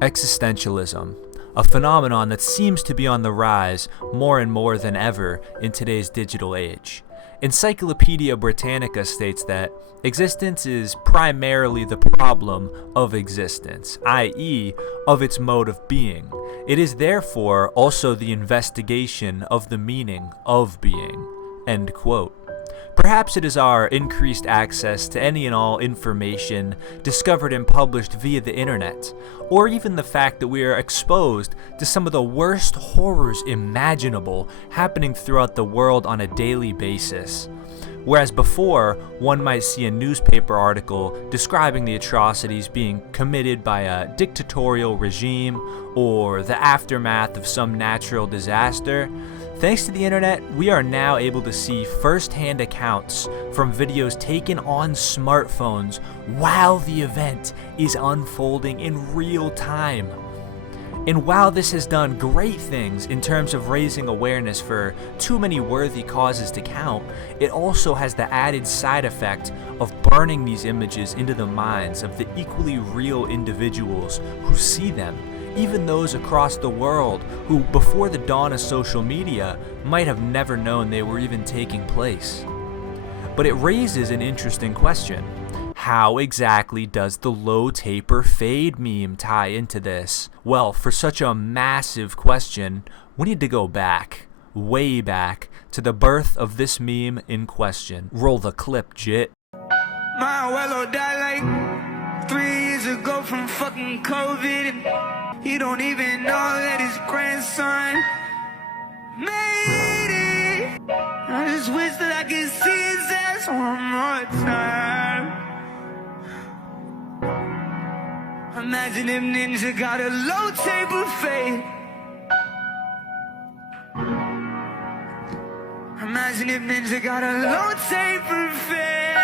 Existentialism, a phenomenon that seems to be on the rise more and more than ever in today's digital age. Encyclopedia Britannica states that existence is primarily the problem of existence, i.e., of its mode of being. It is therefore also the investigation of the meaning of being. End quote. Perhaps it is our increased access to any and all information discovered and published via the internet, or even the fact that we are exposed to some of the worst horrors imaginable happening throughout the world on a daily basis. Whereas before, one might see a newspaper article describing the atrocities being committed by a dictatorial regime or the aftermath of some natural disaster, thanks to the internet, we are now able to see first-hand accounts from videos taken on smartphones while the event is unfolding in real time. And while this has done great things in terms of raising awareness for too many worthy causes to count, it also has the added side effect of burning these images into the minds of the equally real individuals who see them, even those across the world who, before the dawn of social media, might have never known they were even taking place. But it raises an interesting question. How exactly does the low taper fade meme tie into this? Well, for such a massive question, we need to go back, way back, to the birth of this meme in question. Roll the clip, Jit. My abuelo died like 3 years ago from fucking COVID, and he don't even know that his grandson made it. I just wish that I could see his ass one more time. Imagine if Ninja got a low taper fade. Imagine if Ninja got a low taper fade.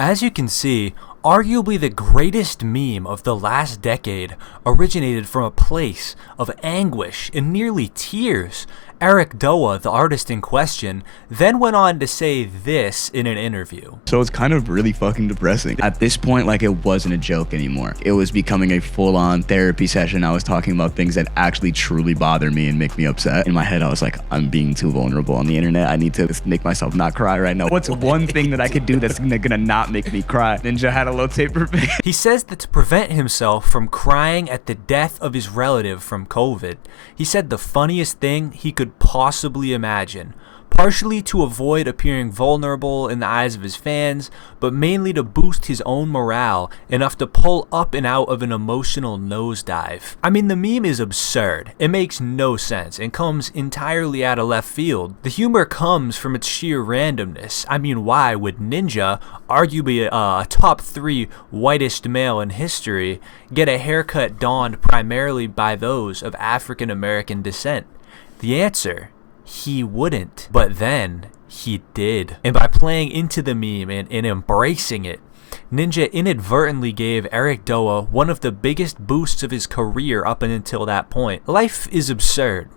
As you can see, arguably the greatest meme of the last decade originated from a place of anguish and nearly tears. Eric Doa, the artist in question, then went on to say this in an interview. So it's kind of really fucking depressing. At this point, like, it wasn't a joke anymore. It was becoming a full-on therapy session. I was talking about things that actually truly bother me and make me upset. In my head, I was like, I'm being too vulnerable on the internet. I need to make myself not cry right now. What's one thing that I could do that's gonna not make me cry? Ninja had a low taper fade. He says that to prevent himself from crying at the death of his relative from COVID, he said the funniest thing he could possibly imagine, partially to avoid appearing vulnerable in the eyes of his fans, but mainly to boost his own morale enough to pull up and out of an emotional nosedive. I mean, the meme is absurd. It makes no sense and comes entirely out of left field. The humor comes from its sheer randomness. I mean, why would Ninja, arguably a top 3 whitest male in history, get a haircut donned primarily by those of African American descent? The answer, he wouldn't. But then, he did. And by playing into the meme and embracing it, Ninja inadvertently gave Eric Doa one of the biggest boosts of his career up until that point. Life is absurd.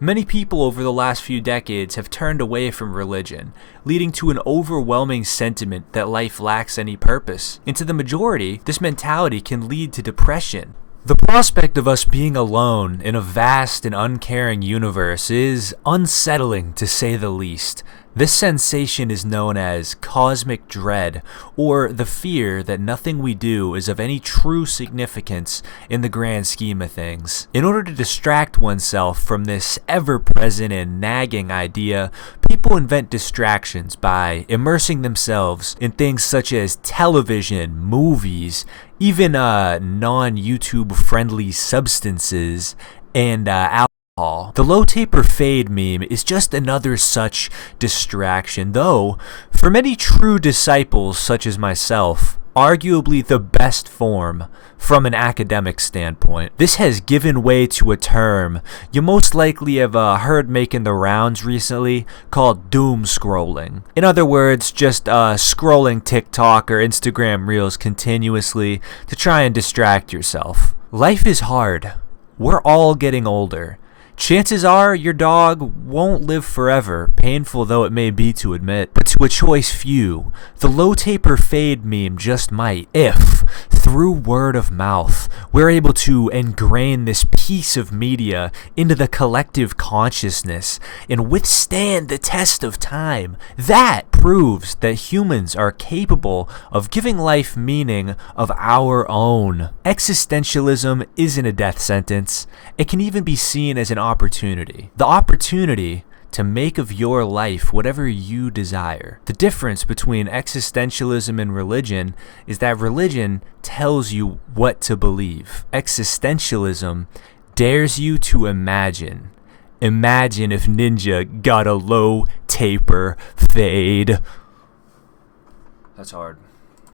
Many people over the last few decades have turned away from religion, leading to an overwhelming sentiment that life lacks any purpose. And to the majority, this mentality can lead to depression. The prospect of us being alone in a vast and uncaring universe is unsettling, to say the least. This sensation is known as cosmic dread, or the fear that nothing we do is of any true significance in the grand scheme of things. In order to distract oneself from this ever-present and nagging idea, people invent distractions by immersing themselves in things such as television, movies, even non-YouTube friendly substances, and alcohol. The low taper fade meme is just another such distraction, though, for many true disciples such as myself, arguably the best form from an academic standpoint. This has given way to a term you most likely have heard making the rounds recently called doom scrolling. In other words, just scrolling TikTok or Instagram reels continuously to try and distract yourself. Life is hard. We're all getting older. Chances are your dog won't live forever, painful though it may be to admit. But to a choice few, the low taper fade meme just might, if, through word of mouth, we're able to ingrain this piece of media into the collective consciousness and withstand the test of time. That proves that humans are capable of giving life meaning of our own. Existentialism isn't a death sentence. It can even be seen as an opportunity. The opportunity to make of your life whatever you desire. The difference between existentialism and religion is that religion tells you what to believe. Existentialism dares you to imagine. Imagine if Ninja got a low taper fade. That's hard.